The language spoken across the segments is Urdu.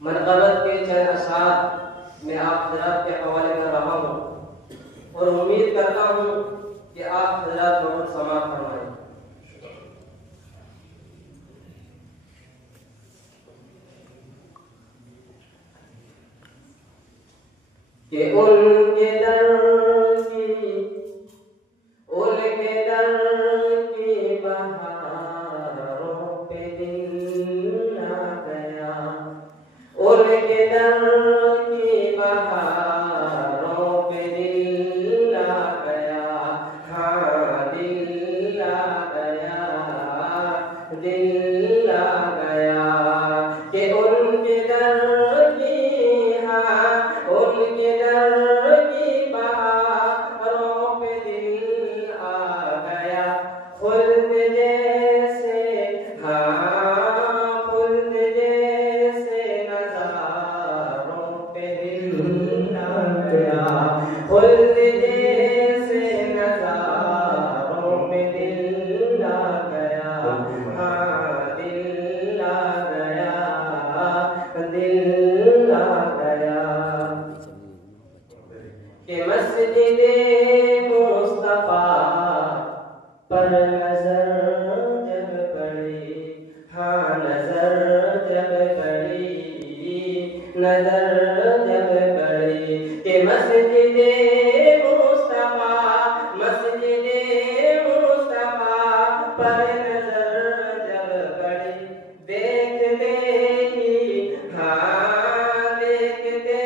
منقبت کے چند اشعار میں آپ حضرات کے حوالے کر رہا ہوں اور امید کرتا ہوں کہ آپ حضرات بہت سماعت فرمائیں۔ کہ ان کے در کی بہاروں پہ دل آ گیا، ان کے در کی بہاروں پہ دل آ گیا، ہاں دل آ گیا، دل آ گیا کہ ان کے در کی، ہاں ان کے در کی بہاروں پہ دل آ گیا، خلد جیسے، ہاں خلد جیسے نظاروں پہ دل آ گیا، خلد جیسے نظاروں پہ دل آ گیا، ہاں دل آ گیا، دل آ گیا کہ مسجد مصطفیٰ پر نظر جب پڑی، ہاں نظر جب پڑی، نظر جب پڑی کہ مسجد مصطفیٰ، مسجد مصطفیٰ پر نظر جب پڑی، دیکھتے ہی، ہاں دیکھتے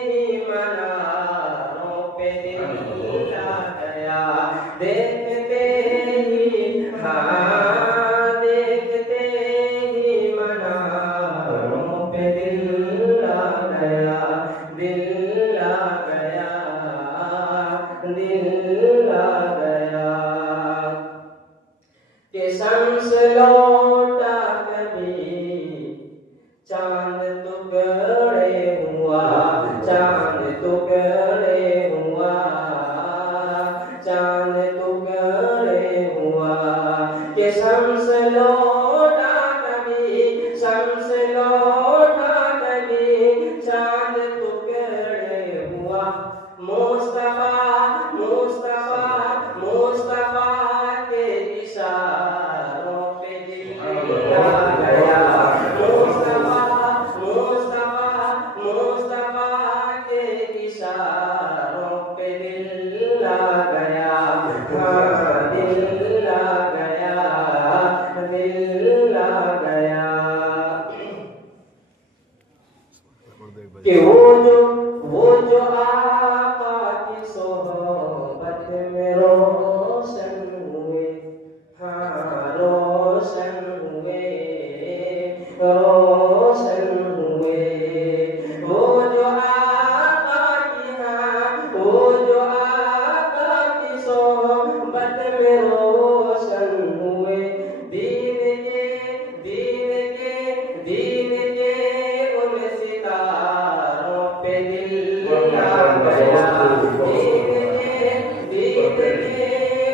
ہی مناروں پہ دل آ گیا، دیکھتے ہی، ہاں دیکھتے ہی مناروں پہ دل آ گیا، دل آ گیا، دل آ گیا کہ شمس لوٹا کبھی چاند ٹکڑے ہوا، چاند ٹکڑے ہوا، چاند ٹکڑے ہوا کہ شمس لوٹا کبھی، شمس لوٹا کبھی چاند ٹکڑے ہوا، مصطفیٰ مصطفیٰ مصطفیٰ کے اشاروں پہ دل آ گیا، مصطفیٰ مصطفیٰ مصطفیٰ کے اشاروں پہ دل آ گیا، ہاں دل آ گیا، دل آ گیا کہ وہ جو آقا کی صحبت میں روشن ہوئے، ہاں روشن ہوئے، روشن ہوئے، وہ جو آقا کی، ہاں وہ جو آقا کی صحبت میں روشن ہوئے، دین کے ان ستاروں پہ دل آ گیا، دین کے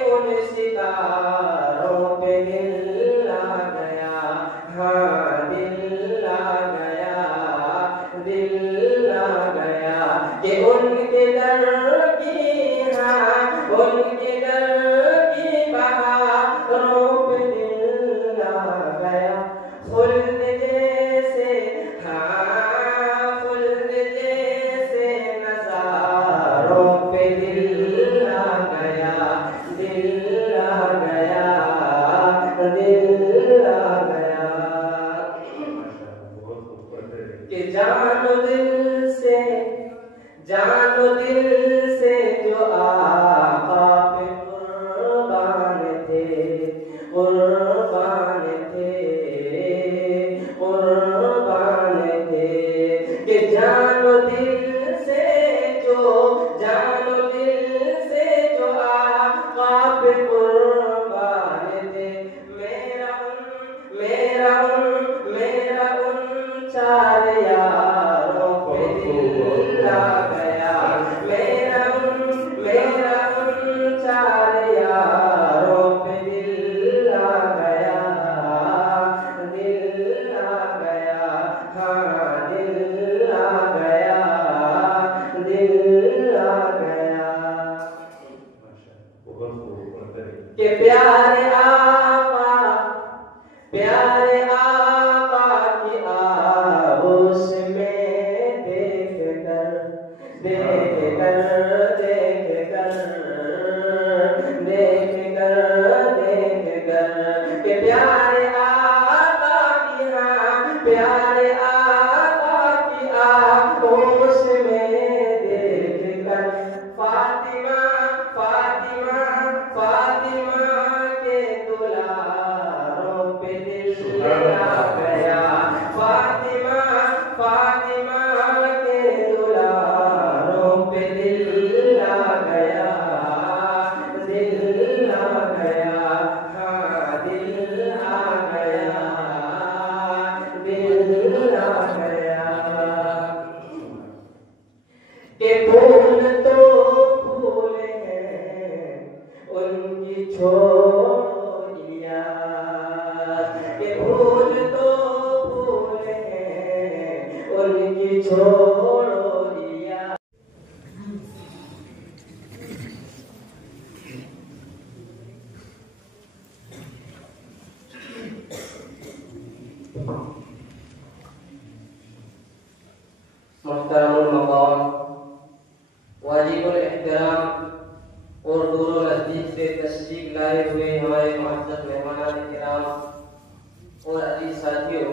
ان ستاروں پہ دل آ گیا، ہاں دل آ گیا، دل آ گیا کہ ان کے در کی، ہاں ان کے در کی بہاروں پہ دل آ گیا، خلد جیسے، ہاں خلد جیسے نظاروں پہ دل آ گیا، دل آ گیا، دل آ گیا کہ جان و دل سے، جان و دل سے جو آقا پہ قربان تھے، قربان تھے، قربان تھے کہ جان و دل سے جو، جان و دل سے جو آقا پہ قربان تھے، میرا ان چار یاروں پہ دل آ گیا، میرا ان چار یاروں پہ دل آ گیا، دل پیارے آقا کی آغوش میں دیکھ کر فاطمہ فاطمہ فاطمہ کے دلاروں پہ دل آ گیا فاطمہ فاطمہ کے دلاروں پہ دل آ گیا دل آ گیا ہاں دل آ گیا دل آ گیا کہ پھول تو پھول ہیں ان کی چھوڑیاں کہ پھول تو پھول ہیں ان کی چھوڑیاں محترم المقام واجب الاحترام اور دور و نزدیک سے تشریف لائے ہوئے ہمارے معزز مہمان کرام اور عزیز ساتھیوں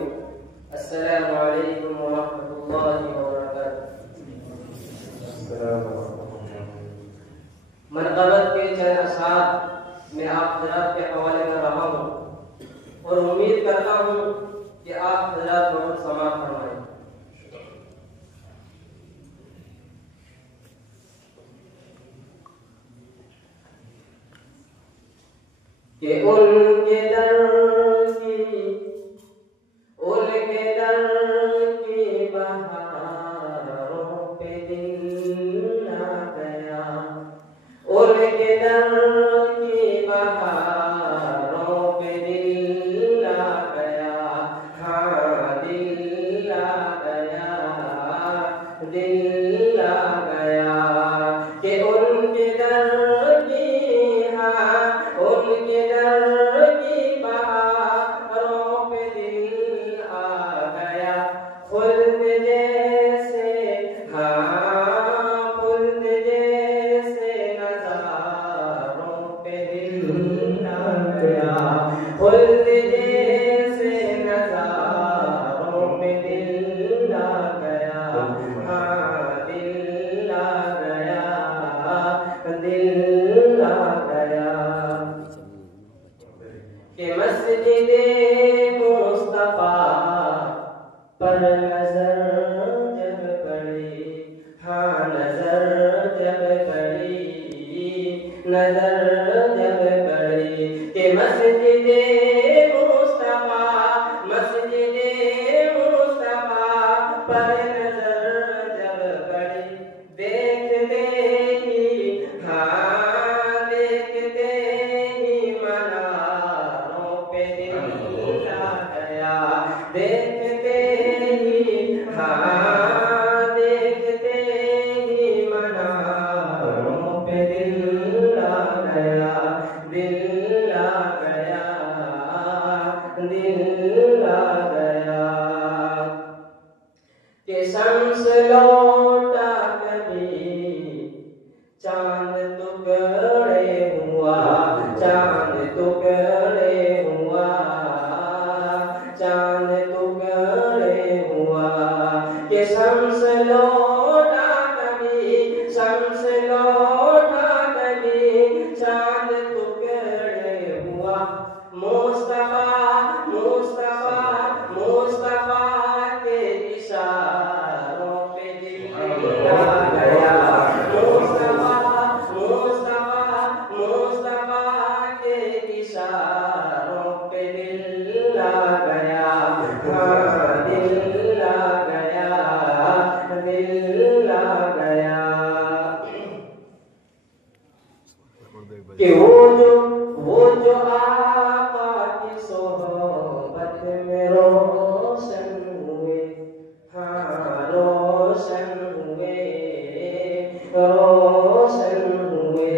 السلام علیکم ورحمۃ اللہ وبرکاتہ منقبت کے چند اشعار میں آپ حضرات کے حوالے کر رہا ہوں اور امید کرتا ہوں کہ آپ حضرات بہت سماعت فرمائیں کہ ان کے در کی بہاروں پہ دل آ گیا ان کے در کی بہاروں پہ دل آ گیا ہاں دل آ گیا دل آ گیا کہ ان کے در کی ہاں ان کے در کی بہاروں پہ دل آ گیا خلد جیسے ہاں خلد جیسے نظاروں پہ دل آ گیا خلد جیسے نظاروں پہ دل آ گیا ہاں دل آ گیا دل آ گیا کہ مسجد مصطفیٰ پر نظر جب پڑی ہاں نظر جب پڑی نظر جب پڑی کہ مسجد مصطفیٰ پر نظر جب پڑی دیکھتے ہی ہاں دیکھتے ہی مناروں پہ دل آ گیا دیکھتے ہی ہاں دیکھتے ہی مناروں پہ دل آ گیا دل آ گیا دل آ گیا کہ شمس لوٹا کبھی چاند ٹکڑے ہوا چاند ٹکڑے ہوا چاند ٹکڑے ہوا کہ شمس لوٹا کبھی شمس لوٹا کبھی چاند ٹکڑے ہوا مصطفیٰ مصطفیٰ مصطفیٰ کے اشاروں پہ دل آ گیا مصطفیٰ مصطفیٰ مصطفیٰ کے اشاروں پہ دل آ گیا ہاں دل آ گیا دل آ گیا کہ وہ جو آقا کی صحبت میں روشن ہوئے ہاں روشن ہوئے روشن ہوئے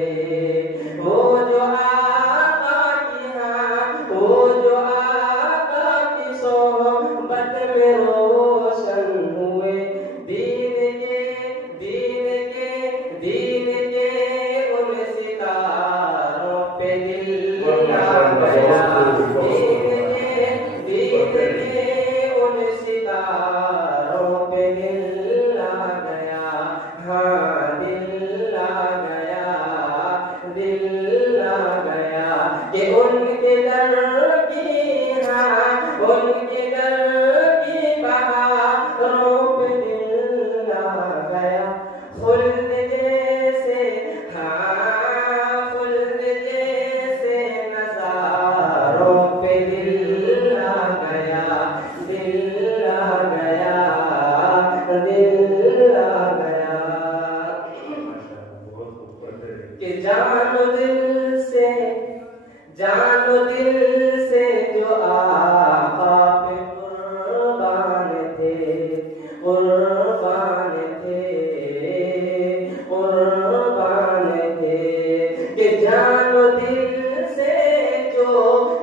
وہ جو آقا کی ہاں وہ جو آقا کی صحبت میں روشن ہوئے دین کے ان ستاروں پہ دل آ گیا دین کے ان کے در کی بہاروں پہ دل آ گیا خلد جیسے خلد جیسے نظاروں پہ دل آ گیا دل آ گیا دل آ گیا کہ جان و دل سے جان و دل سے جو آقا پہ قربان تھے قربان تھے قربان تھے کہ جان و دل سے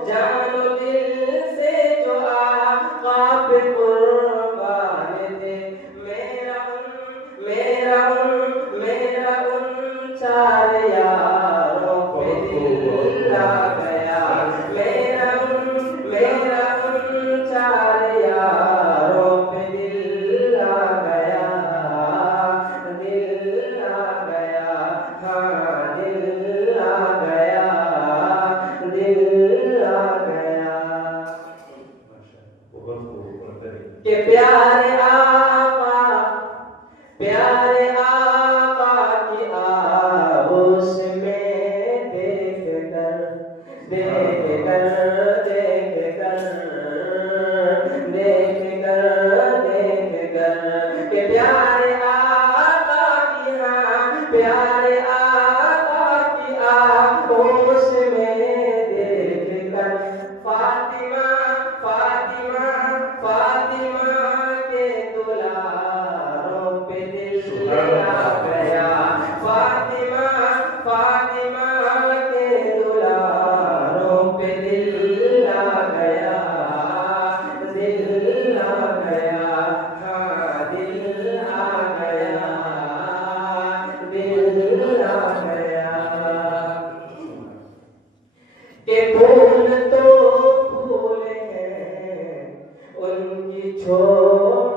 جان و دل سے جو آقا پہ قربان تھے میرا ان چار یاروں پہ دل آ گیا میرا ان چار یاروں پہ دل آ گیا دل آ گیا ہاں دل آ گیا دل آ گیا کہ پیارے آقا کی آغوش میں دیکھ کر کہ پیارے آقا کی آغوش میں دیکھ کر فاطمہ کے دلاروں پہ دل آ گیا فاطمہ کے دلاروں پہ دل آ گیا دل آ گیا ہاں دل آ گیا دل آ گیا کہ پھول تو پھول ہیں ان کی چھوڑ